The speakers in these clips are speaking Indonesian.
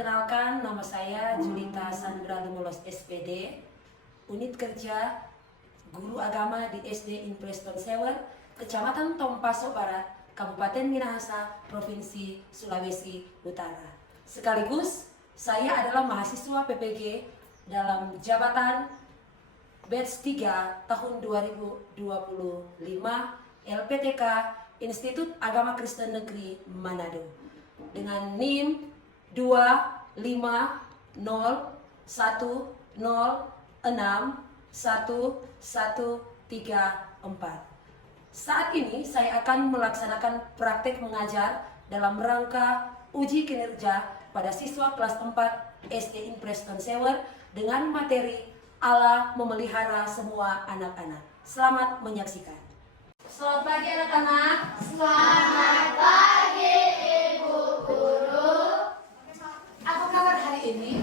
Perkenalkan, nama saya Julita Sandra Lumulos SPD, unit kerja guru agama di SD in Preston Sewer, Kecamatan Tompaso Barat, Kabupaten Minahasa, Provinsi Sulawesi Utara. Sekaligus, saya adalah mahasiswa PPG dalam jabatan batch 3 tahun 2025 LPTK Institut Agama Kristen Negeri Manado dengan NIM 250061134. Saat ini saya akan melaksanakan praktek mengajar dalam rangka uji kinerja pada siswa kelas 4 SD in Preston Sewer dengan materi Allah memelihara semua anak-anak. Selamat menyaksikan. Selamat pagi anak-anak. Selamat pagi Ibu Guru. Apa kabar hari ini?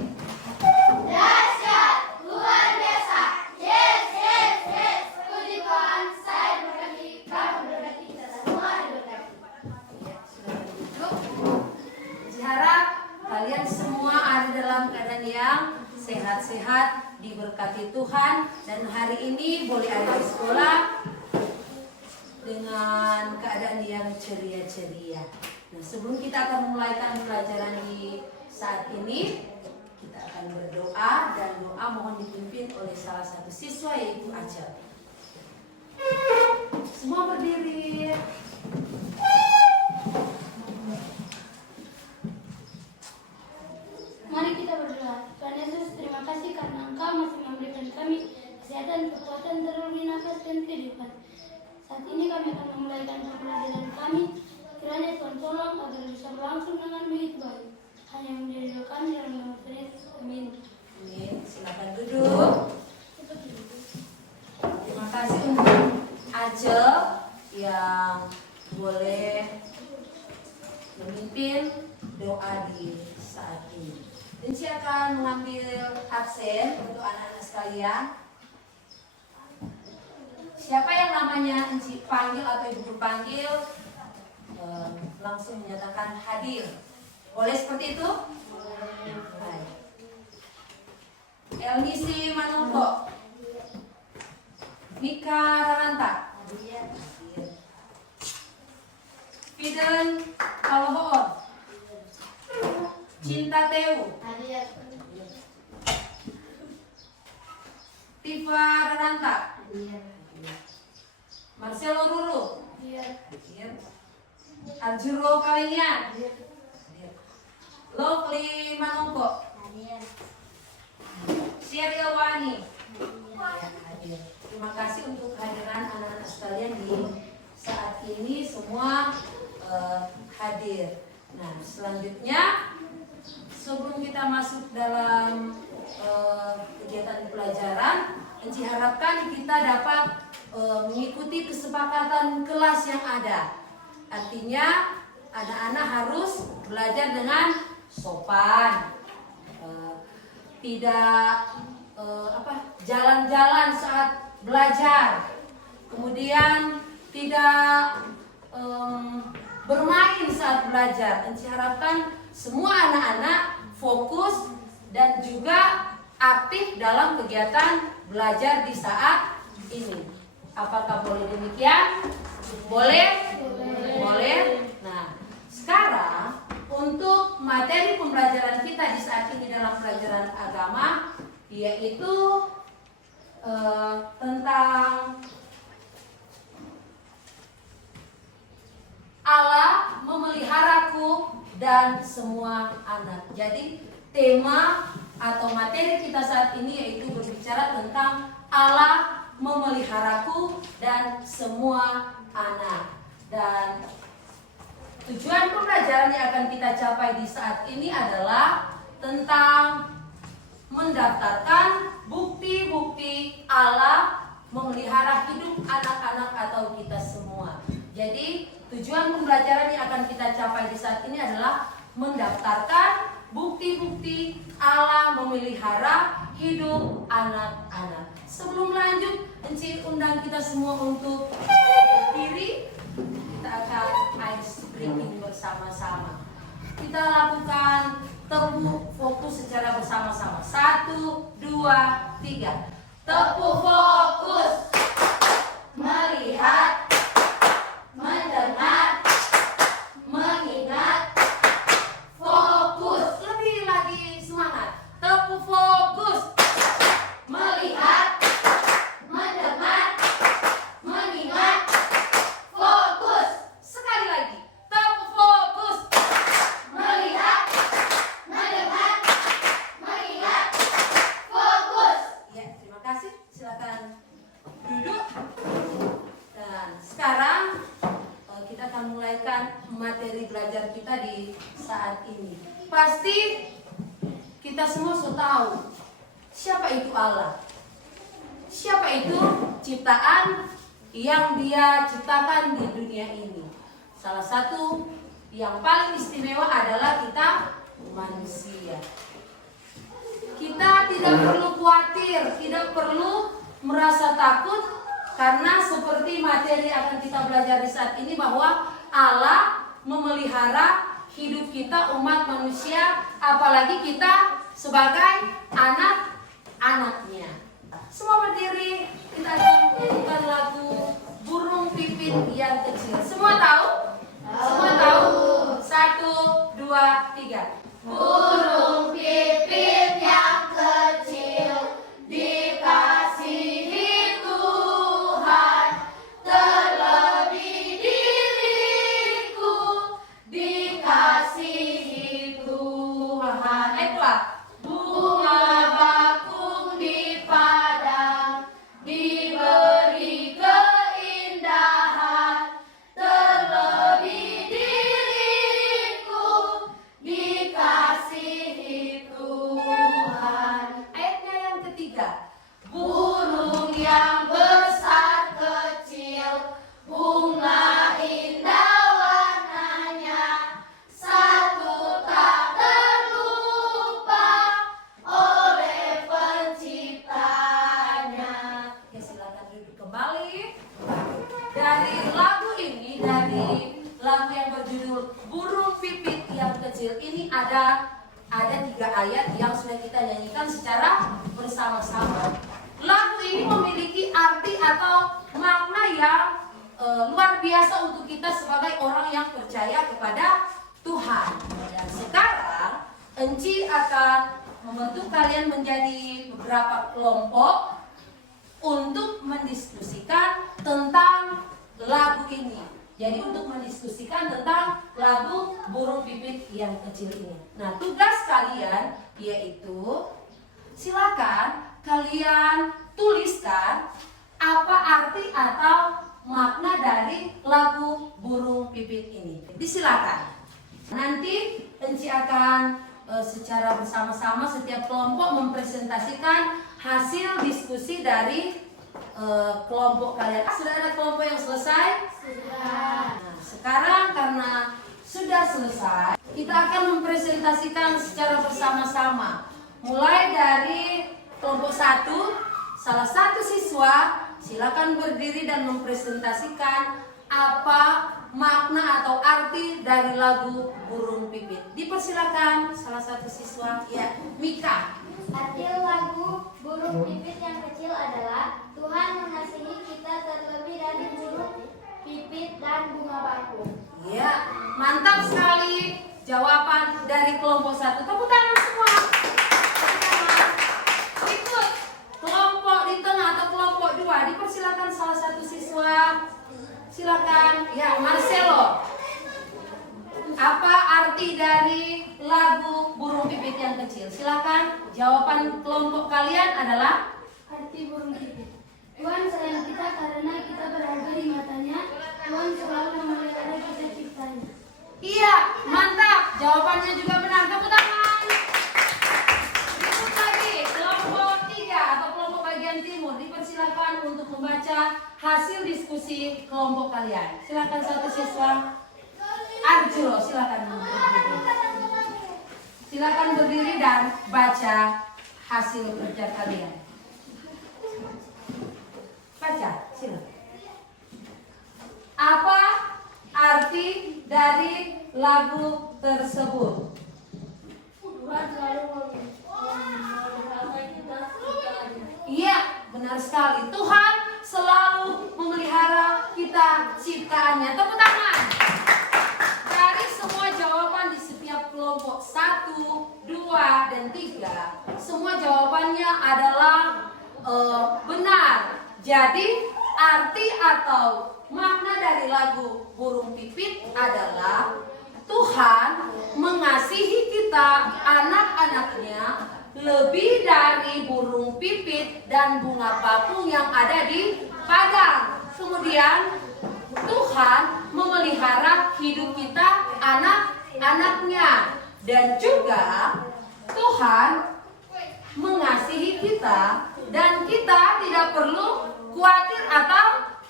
Dahsyat, luar biasa. Yes, yes, yes. Puji Tuhan, saya berkati, kamu berkati, kita semua diberkati. Harap kalian semua ada dalam keadaan yang sehat-sehat, diberkati Tuhan, dan hari ini boleh ada di sekolah dengan keadaan yang ceria-ceria. Nah, sebelum kita akan memulaikan pelajaran di saat ini, kita akan berdoa, dan doa mohon dipimpin oleh salah satu siswa yaitu Acel. Semua berdiri. Mari kita berdoa. Tuhan Yesus, terima kasih karena Engkau masih memberikan kami kesehatan, kekuatan, terlebih nafas dan kehidupan. Saat ini kami akan memulaikan pembelajaran kami. Kiranya Tuhan tolong agar bisa berlangsung dengan begitu baik. Hanya menjadi doa kami dalam nama Tuhan Yesus. Amin. Amin. Silakan duduk. Terima kasih untuk Acel yang boleh memimpin doa di saat ini. Enci akan mengambil absen untuk anak-anak sekalian. Siapa yang namanya Enci panggil atau Ibu panggil langsung menyatakan hadir. Boleh seperti itu? Baik. Elmisi Manungko, Mika Raranta, Fiden Kalohoon, Cinta Teu, Tifa Raranta, Marcelo Ruru, Arjuro Kalinian, Lovely Manungko, Sheryl Wani. Terima kasih untuk kehadiran anak-anak sekalian di saat ini semua hadir. Nah, selanjutnya sebelum kita masuk dalam kegiatan pelajaran, Enci harapkan kita dapat mengikuti kesepakatan kelas yang ada. Artinya anak-anak harus belajar dengan sopan, tidak jalan-jalan saat belajar, kemudian tidak bermain saat belajar. Enci harapkan semua anak-anak fokus dan juga aktif dalam kegiatan belajar di saat ini. Apakah boleh demikian? Boleh? Boleh. Nah, sekarang untuk materi pembelajaran kita di saat ini dalam pelajaran agama, yaitu tentang Allah memeliharaku dan semua anak. Jadi tema atau materi kita saat ini yaitu berbicara tentang Allah memeliharaku dan semua anak. Dan tujuan pembelajaran yang akan kita capai di saat ini adalah tentang mendaftarkan bukti-bukti Allah memelihara hidup anak-anak atau kita semua. Jadi tujuan pembelajaran yang akan kita capai di saat ini adalah mendaftarkan bukti-bukti Allah memelihara hidup anak-anak. Sebelum lanjut, Enci undang kita semua untuk berdiri. Kita akan ice breaking bersama-sama. kita lakukan tepuk fokus secara bersama-sama. 1, 2, 3. Tepuk fokus. Melihat, mendengar, mengingat, fokus. Lebih lagi semangat. Tepuk fokus. Melihat, mendengar, mengingat, fokus. Sekali lagi. Tepuk fokus. Melihat, mendengar, mengingat, fokus. Ya, terima kasih. Silakan duduk. Dan sekarang kita akan mulaikan materi belajar kita di saat ini. Pasti kita semua sudah tahu siapa itu Allah. Siapa itu ciptaan yang Dia ciptakan di dunia ini. Salah satu yang paling istimewa adalah kita manusia. Kita tidak perlu khawatir, tidak perlu merasa takut, karena seperti materi akan kita belajar di saat ini bahwa Allah memelihara hidup kita umat manusia, apalagi kita sebagai anak-anaknya. Semua berdiri, kita akan menyanyikan lagu Burung Pipit yang Kecil. Semua tahu? Semua tahu? 1, 2, 3. Burung pipit yang kecil dikasihi Tuhan, terlebih diriku dikasihi Tuhan. Itulah bunga bakung di padang diberi keindahan, terlebih diriku dikasihi Tuhan. Ayatnya yang ketiga. Burung yang besar kecil, bunga indah warnanya, satu tak terlupa oleh penciptanya. Ya, silakan duduk kembali. Dari lagu ini, dari lagu yang berjudul Burung Pipit yang Kecil ini ada 3 ayat yang sudah kita nyanyikan secara bersama-sama. Lagu ini memiliki arti atau makna yang luar biasa untuk kita sebagai orang yang percaya kepada Tuhan. Dan sekarang Enci akan membentuk kalian menjadi beberapa kelompok untuk mendiskusikan tentang lagu ini. Jadi untuk mendiskusikan tentang lagu Burung Pipit yang Kecil ini. Nah, tugas kalian yaitu silakan kalian tuliskan apa arti atau makna dari lagu Burung Pipit ini. Disilakan. Nanti Enci akan secara bersama-sama setiap kelompok mempresentasikan hasil diskusi dari kelompok kalian. Sudah ada kelompok yang selesai? Sudah. Nah, sekarang karena sudah selesai, kita akan mempresentasikan secara bersama-sama. Mulai dari kelompok 1, salah satu siswa silakan berdiri dan mempresentasikan apa makna atau arti dari lagu Burung Pipit. Dipersilakan salah satu siswa, ya, Mika. Arti lagu Burung Pipit yang Kecil adalah Tuhan mengasihi kita terlebih dari burung pipit dan bunga bakung. Ya, mantap sekali jawaban dari kelompok 1. Tepuk tangan semua. Ikut kelompok di tengah atau kelompok 2. Dipersilakan salah satu siswa. Silakan, ya, Marcelo. Apa arti dari lagu Burung Pipit yang Kecil? Silakan. Jawaban kelompok kalian adalah Arti burung pipit. Tuhan sayang kita karena kita berharga di matanya. Tuhan selalu memelihara kita ciptanya. Iya, mantap. Jawabannya juga benar. Tepuk tangan. Berikut lagi kelompok 3 atau kelompok bagian timur. Dipersilakan untuk membaca hasil diskusi kelompok kalian. Silakan satu siswa. Arjo, silakan berdiri. Silakan berdiri dan baca hasil kerja kalian. Baca, silakan. Apa arti dari lagu tersebut. Tuhan selalu memelihara kita. Iya, benar sekali. Tuhan selalu memelihara kita ciptaannya. Tepuk tangan. Dari semua jawaban di setiap kelompok 1, 2, dan 3, semua jawabannya adalah benar. Jadi arti atau makna dari lagu Burung Pipit adalah Tuhan mengasihi kita anak-anaknya lebih dari burung pipit dan bunga bakung yang ada di padang. Kemudian Tuhan memelihara hidup kita anak-anaknya, dan juga Tuhan mengasihi kita dan kita tidak perlu khawatir atau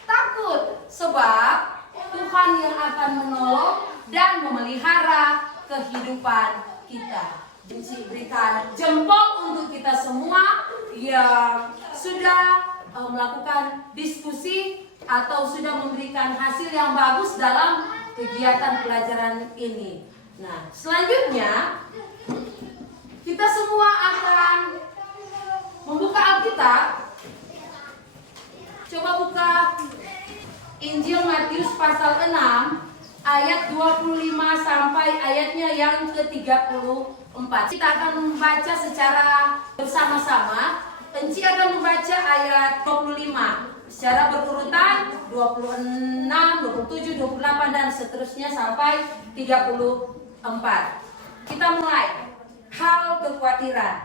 takut, sebab Tuhan yang akan menolong dan memelihara kehidupan kita. Berikan jempol untuk kita semua yang sudah melakukan diskusi atau sudah memberikan hasil yang bagus dalam kegiatan pelajaran ini. Nah, selanjutnya kita semua akan membuka Alkitab. Coba buka Injil Matius pasal 6 ayat 25 sampai ayatnya yang ke-34. Kita akan membaca secara bersama-sama. Enci akan membaca ayat 25 secara berurutan, 26, 27, 28 dan seterusnya sampai 34. Kita mulai. Hal kekhawatiran.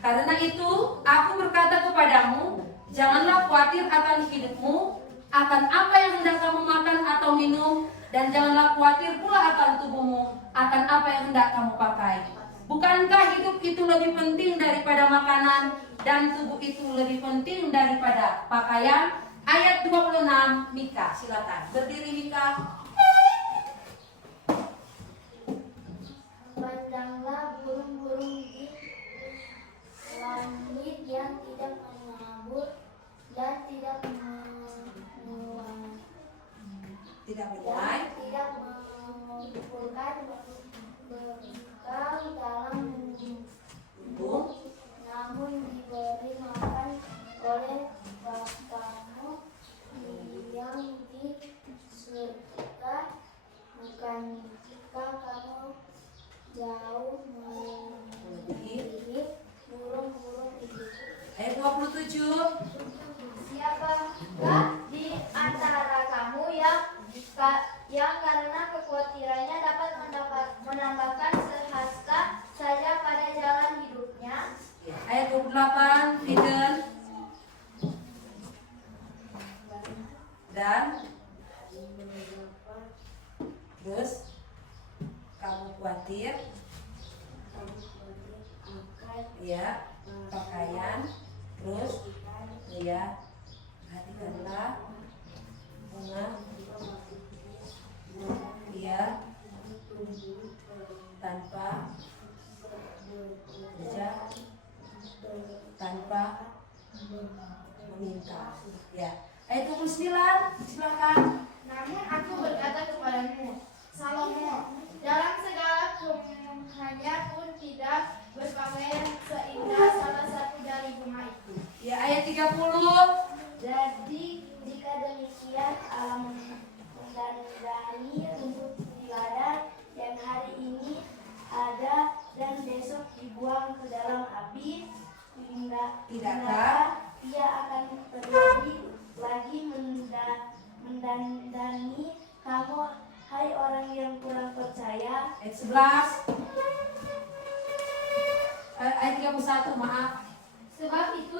Karena itu aku berkata kepadamu, janganlah khawatir akan hidupmu, akan apa yang hendak kamu makan atau minum, dan janganlah khawatir pula akan tubuhmu, akan apa yang hendak kamu pakai. Bukankah hidup itu lebih penting daripada makanan, dan tubuh itu lebih penting daripada pakaian? Ayat 26 Mika, silakan. Berdiri Mika. Pandanglah burung-burung di langit yang tidak mengabur dan tidak Tidak menuai. tidak mengumpulkan bekal dalam Bung. namun diberi makan oleh Bapamu yang di surga. Bukankah kamu jauh melebihi burung-burung itu? Ayat 27. Siapakah di antara kamu yang karena kekhawatirannya dapat menambahkan sehasta saja pada jalan hidupnya? Ayat 28 Fiden. Dan terus kamu khawatir ya pakaian, terus ya perhatikanlah bunga ya tanpa kerja, tanpa meminta. Ya. Ayat 29, silakan. Namun aku berkata kepadamu, Salomo, dalam segala keindahannya pun tidak berpakaian seindah salah satu dari bunga itu. Ya, ayat 30. Jadi jika demikian Allah mendandani rumput di ladang yang hari ini ada dan besok dibuang ke dalam api, Tidakkah ia akan terjadi lagi mendandani kamu, hai orang yang kurang percaya? Ayat 11. Ayat 31, maaf. Sebab itu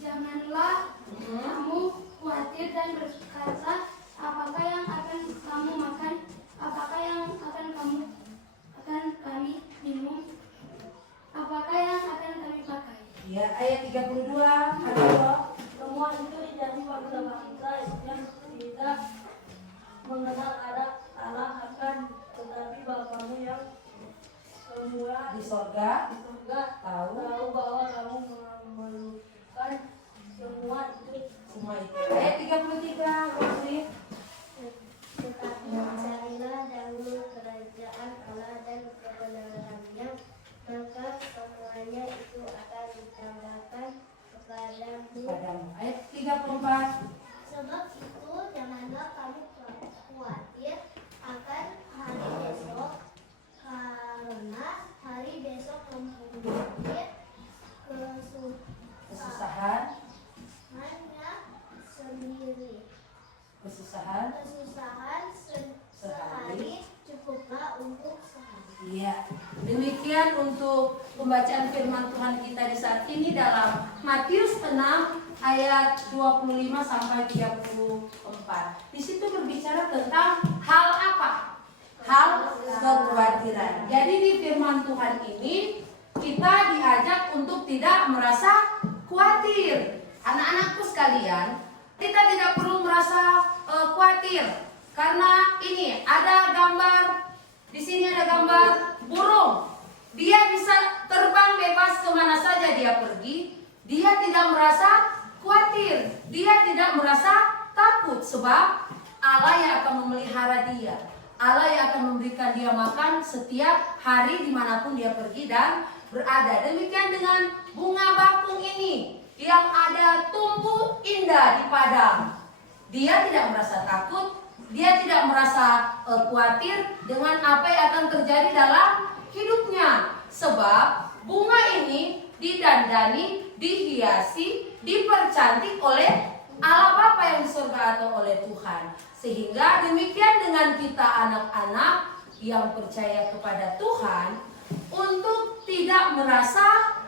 janganlah kamu khawatir dan berkata, apakah yang akan kamu makan, apakah yang akan kami minum, apakah yang akan kami pakai. Ya, ayat 32. Aduh. Semua itu dijadi bangsa-bangsa yang tidak mengenal Allah akan, tetapi Bapamu yang semua Di sorga tahu bahwa kamu memerlukan semua itu. semua itu. Ayat 33, masih. tetapi carilah dahulu kerajaan Allah dan kebenarannya, maka semuanya itu akan ditambahkan kepadamu. Ayat 34. Sebab itu janganlah kamu khawatir akan hari besok, karena hari besok mempunyai Kesusahan kesusahannya sendiri. Kesusahan Sehari cukuplah untuk sehari. Iya, demikian untuk pembacaan firman Tuhan kita di saat ini dalam Matius 6 ayat 25 sampai 34. Di situ berbicara tentang hal apa? Hal kekhawatiran. Jadi di firman Tuhan ini kita diajak untuk tidak merasa khawatir. Anak-anakku sekalian, kita tidak perlu merasa khawatir karena ini ada gambar. Di sini ada gambar burung. Dia bisa terbang bebas kemana saja dia pergi. Dia tidak merasa khawatir. Dia tidak merasa takut sebab Allah yang akan memelihara dia. Allah yang akan memberikan dia makan setiap hari dimanapun dia pergi dan berada. Demikian dengan bunga bakung ini yang ada tumbuh indah di padang. Dia tidak merasa takut. Dia tidak merasa khawatir dengan apa yang akan terjadi dalam hidupnya. Sebab bunga ini didandani, dihiasi, dipercantik oleh Allah Bapa yang di surga atau oleh Tuhan. Sehingga demikian dengan kita anak-anak yang percaya kepada Tuhan untuk tidak merasa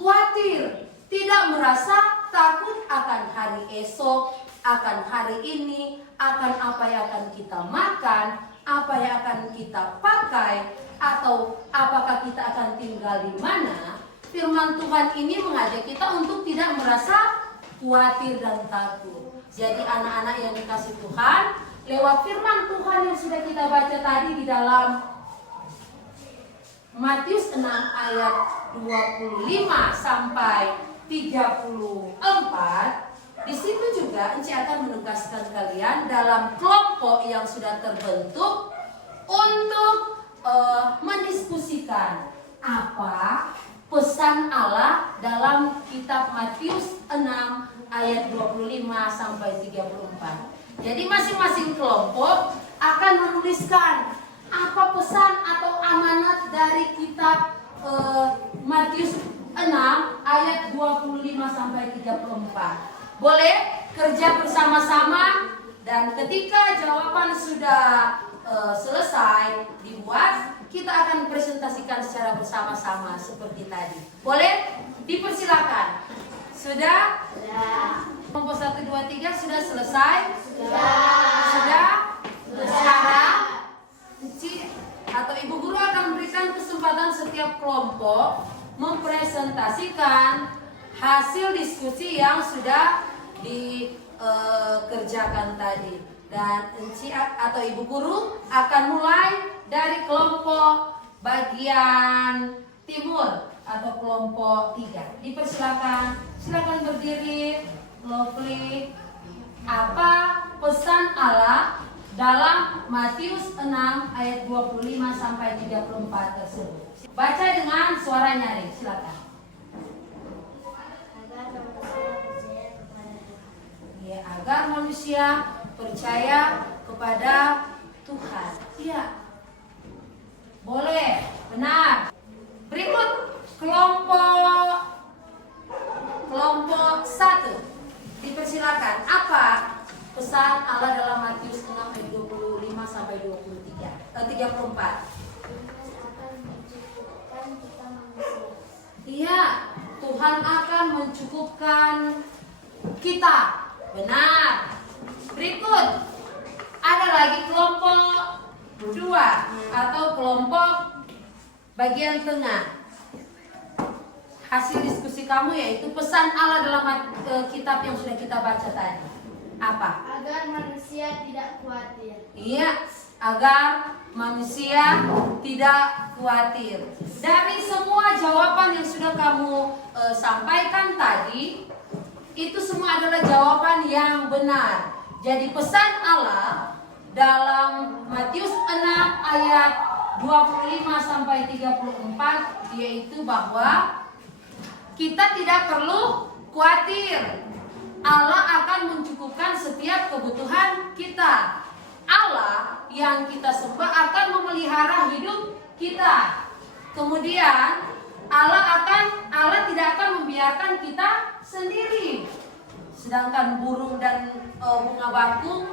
khawatir, tidak merasa takut akan hari esok, akan hari ini, akan apa yang akan kita makan, apa yang akan kita pakai, atau apakah kita akan tinggal di mana. Firman Tuhan ini mengajak kita untuk tidak merasa khawatir dan takut. Jadi anak-anak yang dikasih Tuhan, lewat firman Tuhan yang sudah kita baca tadi di dalam Matius 6 ayat 25 sampai 34, di situ juga Enci akan menugaskan kalian dalam kelompok yang sudah terbentuk untuk mendiskusikan apa pesan Allah dalam kitab Matius 6 ayat 25 sampai 34. Jadi masing-masing kelompok akan menuliskan apa pesan atau amanat dari kitab Matius 6 ayat 25 sampai 34. Boleh kerja bersama-sama dan ketika jawaban sudah selesai dibuat, kita akan presentasikan secara bersama-sama seperti tadi. Boleh? Dipersilakan. Sudah? Kelompok 1, 2, 3 sudah selesai? Sudah? Sekarang Enci atau Ibu Guru akan memberikan kesempatan setiap kelompok mempresentasikan hasil diskusi yang sudah dikerjakan tadi. Dan Enci atau Ibu Guru akan mulai dari kelompok bagian timur atau kelompok 3. Dipersilakan, silakan berdiri. Lovely. Apa pesan Allah dalam Matius 6 ayat 25 sampai 34 tersebut? Baca dengan suara nyaring, silakan. Agar manusia percaya kepada Tuhan. Iya. Boleh, benar. Berikut kelompok 1. Dipersilakan. Apa pesan Allah dalam Matius 6 ayat 25 sampai 34? Iya, Tuhan akan mencukupkan kita. Benar. Berikut ada lagi kelompok 2 atau kelompok bagian tengah. Hasil diskusi kamu yaitu pesan Allah dalam kitab yang sudah kita baca tadi. Apa? Agar manusia tidak khawatir. Iya, agar manusia tidak khawatir. Dari semua jawaban yang sudah kamu sampaikan tadi, itu semua adalah jawaban yang benar. Jadi pesan Allah dalam Matius 6 ayat 25 sampai 34, yaitu bahwa kita tidak perlu khawatir. Allah akan mencukupkan setiap kebutuhan kita. Allah yang kita sembah akan memelihara hidup kita. Kemudian Allah tidak akan membiarkan kita sendiri. Sedangkan burung dan bunga bakung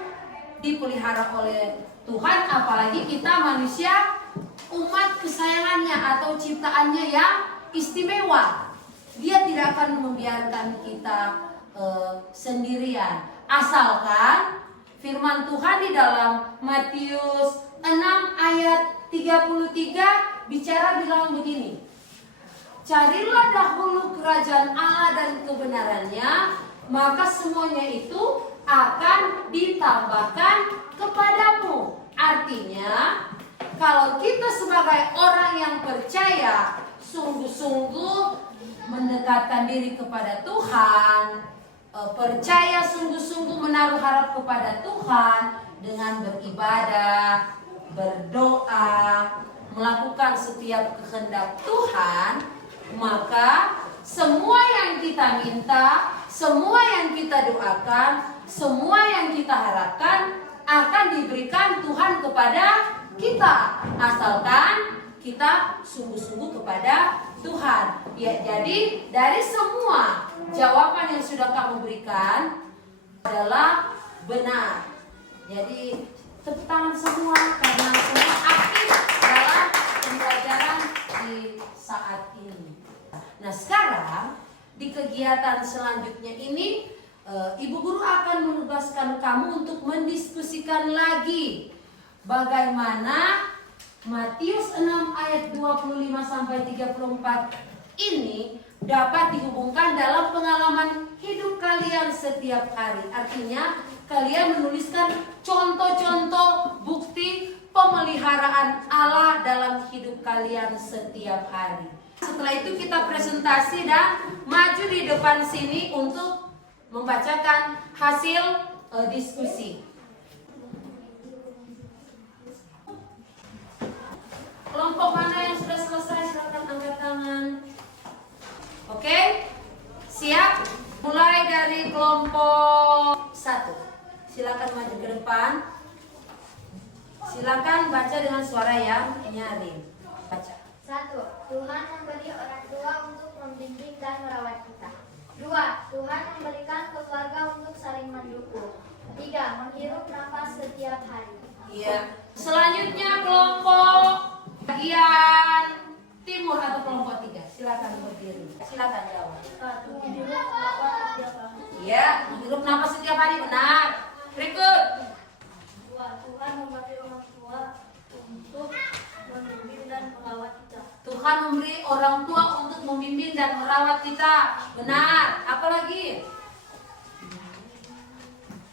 dipelihara oleh Tuhan, apalagi kita manusia, umat kesayangannya atau ciptaannya yang istimewa. Dia tidak akan membiarkan kita sendirian, asalkan firman Tuhan di dalam Matius 6 ayat 33 bilang begini: carilah dahulu kerajaan Allah dan kebenarannya, maka semuanya itu akan ditambahkan kepadamu. Artinya, kalau kita sebagai orang yang percaya sungguh-sungguh mendekatkan diri kepada Tuhan, percaya sungguh-sungguh menaruh harap kepada Tuhan dengan beribadah, berdoa, melakukan setiap kehendak Tuhan, maka semua yang kita minta, semua yang kita doakan, semua yang kita harapkan akan diberikan Tuhan kepada kita, asalkan kita sungguh-sungguh kepada Tuhan. Ya, jadi dari semua jawaban yang sudah kamu berikan adalah benar. Jadi tepuk tangan semua karena semua aktif dalam pembelajaran di saat ini. Nah, sekarang di kegiatan selanjutnya ini Ibu Guru akan menugaskan kamu untuk mendiskusikan lagi bagaimana Matius 6 ayat 25 sampai 34 ini dapat dihubungkan dalam pengalaman hidup kalian setiap hari. Artinya kalian menuliskan contoh-contoh bukti pemeliharaan Allah dalam hidup kalian setiap hari. Setelah itu kita presentasi dan maju di depan sini untuk membacakan hasil diskusi. Kelompok mana yang sudah selesai, silakan angkat tangan. Oke, siap? Mulai dari kelompok 1. Silakan maju ke depan. Silakan baca dengan suara yang nyaring. Baca. 1. Tuhan memberi orang tua untuk membimbing dan merawat kita. 2. Tuhan memberikan keluarga untuk saling mendukung. 3. Menghirup nafas setiap hari. Iya. Selanjutnya kelompok bagian timur atau kelompok 3. Silakan berdiri. Silakan jawab. 1. Menghirup nafas setiap hari. Iya, menghirup nafas setiap hari, benar. Berikut. 2. Tuhan memberi orang tua untuk membimbing dan merawat kita. Tuhan memberi orang tua untuk membimbing dan merawat kita. Benar. Apa lagi?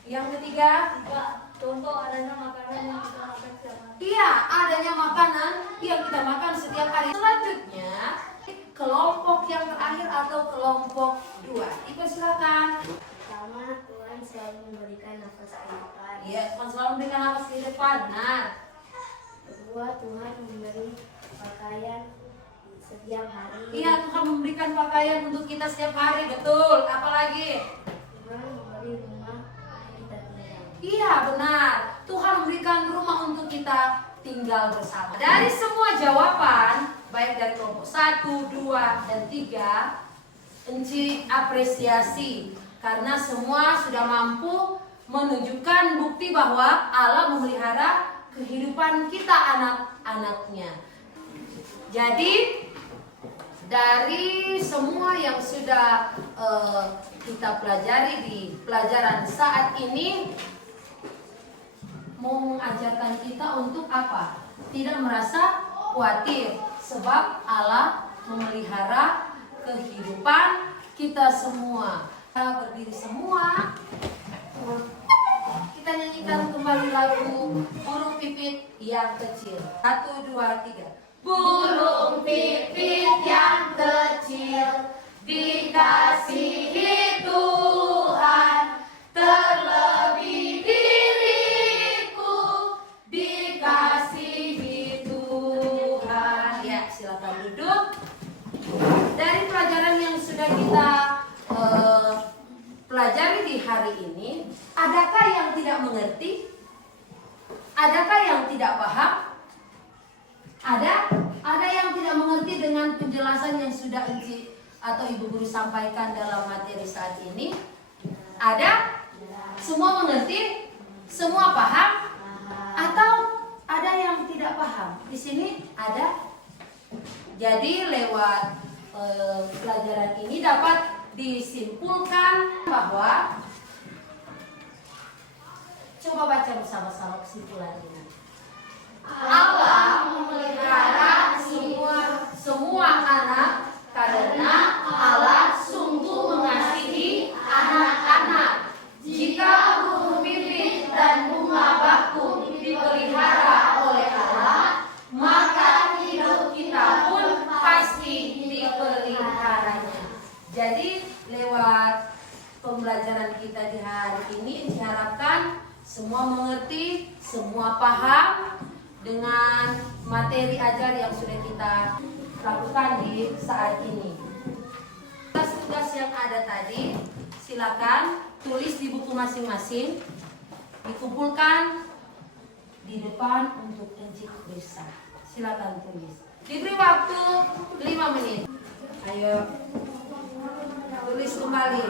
Yang ketiga. 3. Contoh adanya makanan yang kita makan setiap hari. Iya, adanya makanan yang kita makan setiap hari. Selanjutnya, kelompok yang terakhir atau kelompok 2. Ibu silakan. Pertama, Tuhan selalu memberikan nafas kehidupan. Iya, Tuhan selalu memberikan nafas kehidupan. Benar. Kedua, Tuhan memberi pakaian setiap hari. Iya, Tuhan memberikan pakaian untuk kita setiap hari. Betul. Apalagi? Tuhan memberi rumah kita tinggal. Iya, benar. Tuhan memberikan rumah untuk kita tinggal bersama. Dari semua jawaban, baik dari kelompok 1, 2, dan 3, Enci apresiasi karena semua sudah mampu menunjukkan bukti bahwa Allah memelihara kehidupan kita anak-anaknya. Jadi dari semua yang sudah kita pelajari di pelajaran saat ini, mau mengajarkan kita untuk apa? Tidak merasa khawatir, sebab Allah memelihara kehidupan kita semua. Kita berdiri semua. Kita nyanyikan kembali lagu Burung Pipit yang Kecil. 1, 2, 3. Burung pipit yang kecil dikasihi Tuhan, terlebih diriku silakan duduk. Dari pelajaran yang sudah kita pelajari di hari ini, adakah yang tidak mengerti? Adakah yang tidak paham? Ada yang tidak mengerti dengan penjelasan yang sudah Enci atau Ibu Guru sampaikan dalam materi saat ini? Ada? Semua mengerti? Semua paham? Atau ada yang tidak paham? Di sini ada. Jadi lewat pelajaran ini dapat disimpulkan bahwa, coba baca bersama-sama kesimpulan ini. Allah memelihara semua anak karena Allah sungguh mengasihi anak-anak. Jika burung pipit dan bunga bakung dipelihara oleh Allah, maka hidup kita pun pasti dipeliharanya. Jadi lewat pembelajaran kita di hari ini diharapkan semua mengerti, semua paham dengan materi ajar yang sudah kita lakukan di saat ini. Tugas-tugas yang ada tadi silakan tulis di buku masing-masing, dikumpulkan di depan untuk Enci periksa. Silakan tulis. Diberi waktu 5 menit. Ayo tulis kembali.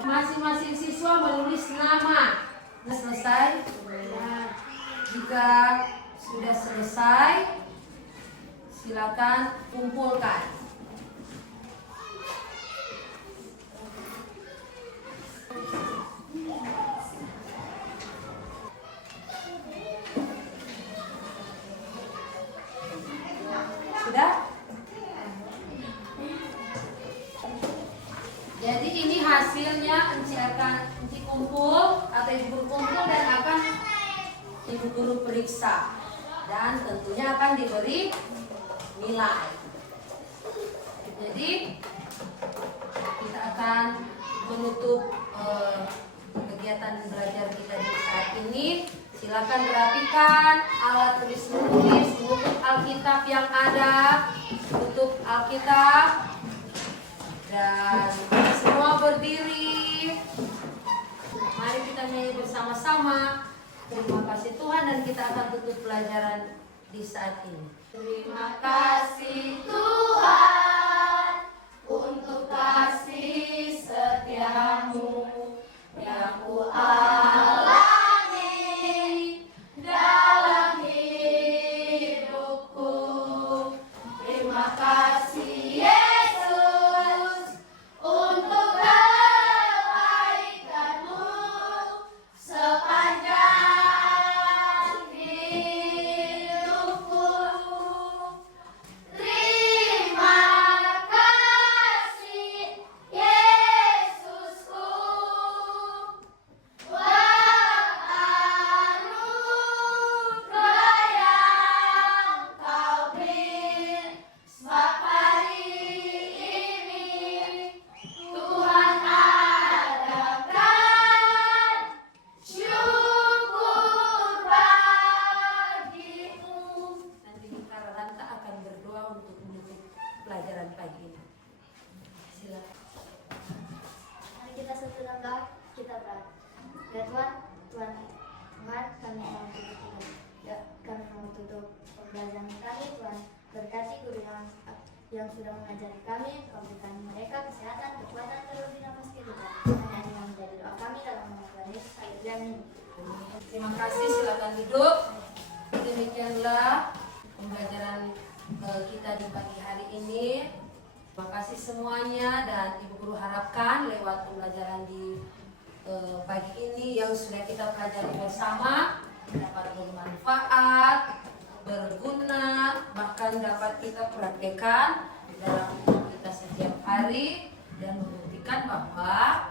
Masing-masing siswa menulis nama. Sudah selesai? Jika sudah selesai, silakan kumpulkan. Sudah? Jadi ini hasilnya Enci kumpul atau Ibu Guru kumpul dan akan Ibu Guru periksa. Dan tentunya akan diberi nilai. Jadi kita akan menutup kegiatan belajar kita di saat ini. Silakan rapikan alat tulis menulis, tutup Alkitab yang ada, tutup Alkitab, dan semua berdiri. Mari kita nyanyi bersama-sama. Terima kasih Tuhan, dan kita akan tutup pelajaran di saat ini. Terima kasih Tuhan untuk kasih setiamu yang ku alami dalam hidupku. Terima kasih Yesus untuk kebaikanmu sepanjang yang sudah mengajari kami, kabulkan mereka kesehatan, kekuatan, terlebih nafas kehidupan. Hanya ini yang menjadi doa kami dalam nama Tuhan Yesus. Amin. Terima kasih, silakan duduk. Demikianlah pembelajaran kita di pagi hari ini. Terima kasih semuanya, dan Ibu Guru harapkan lewat pembelajaran di pagi ini yang sudah kita pelajari bersama dapat bermanfaat, berguna, bahkan dapat kita praktekkan dalam hidup kita setiap hari, dan membuktikan bahwa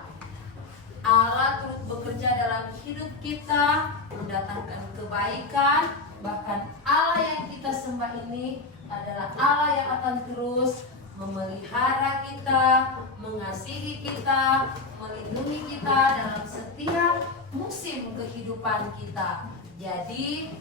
Allah turut bekerja dalam hidup kita, mendatangkan kebaikan. Bahkan Allah yang kita sembah ini adalah Allah yang akan terus memelihara kita, mengasihi kita, melindungi kita dalam setiap musim kehidupan kita. Jadi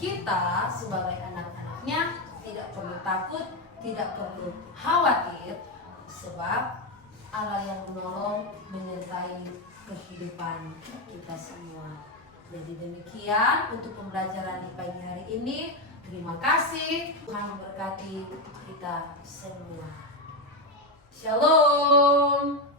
kita sebagai anak-anaknya tidak perlu takut, tidak perlu khawatir sebab Allah yang menolong menyertai kehidupan kita semua. Jadi demikian untuk pembelajaran di pagi hari ini. Terima kasih. Tuhan memberkati kita semua. Shalom.